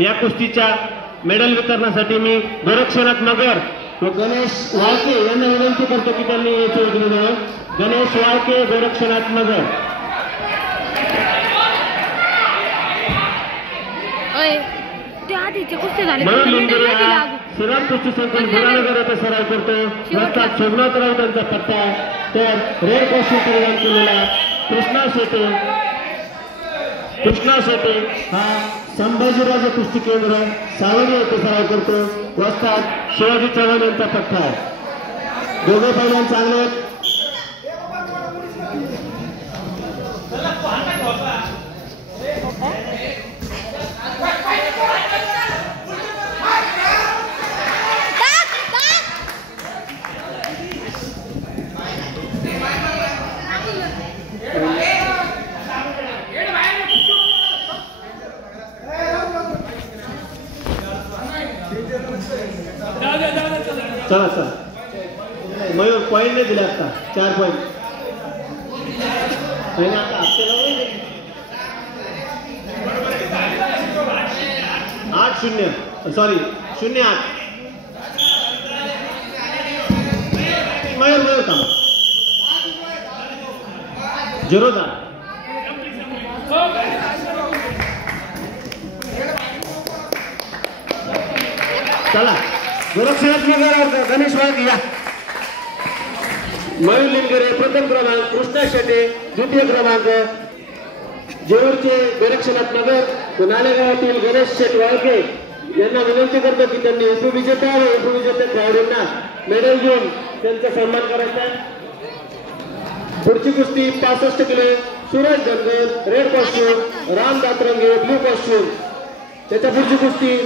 या कुस्तीच्या मेडल वितरणासाठी मी गोरक्षनाथ नगर व गणेश वाळके यांना विनंती करतो की त्यांनी यायचं इकडे जाऊन. गणेश वाळके, गोरक्षनाथ नगर. म्हणून लिंगरे हा सराव कुस्ती संकुल बुरानगर येथे सराव करतो. रस्त्यात सोमनाथराव त्यांचा पत्ता. तर रेड कॉस्ट्यूम परिधान केलेला कृष्णा शेटे हा संभाजीराजे कुस्ती केंद्र सावंगी येथे सराव करतो. रस्त्यात शिवाजी चव्हाण यांचा पत्ता आहे. दोघे पैलवान चांगले आहेत. चला चला मयूर पॉइंट नाही दिला आता. 4 पॉइंट आणि आता आपल्याला 8-0 सॉरी 0-8 मयूर का 0-10. चला गोरक्षनाथ नगर गणेश वाळके या. मयूर लिंगरे प्रथम क्रमांक, कृष्णा शेटे द्वितीय क्रमांक. जेऊरचे गोरक्षनाथ नगर व नालेगावातील गणेश शेट वाळके यांना विनंती करतो की त्यांनी उपविजेता व उपविजेते खेळाडूंना मेडल देऊन त्यांचा सन्मान करायचा. पुढची कुस्ती 65 kilo. Suraj Dhangar red costume, Ram Datrange blue costume. त्याच्या पुढची कुस्ती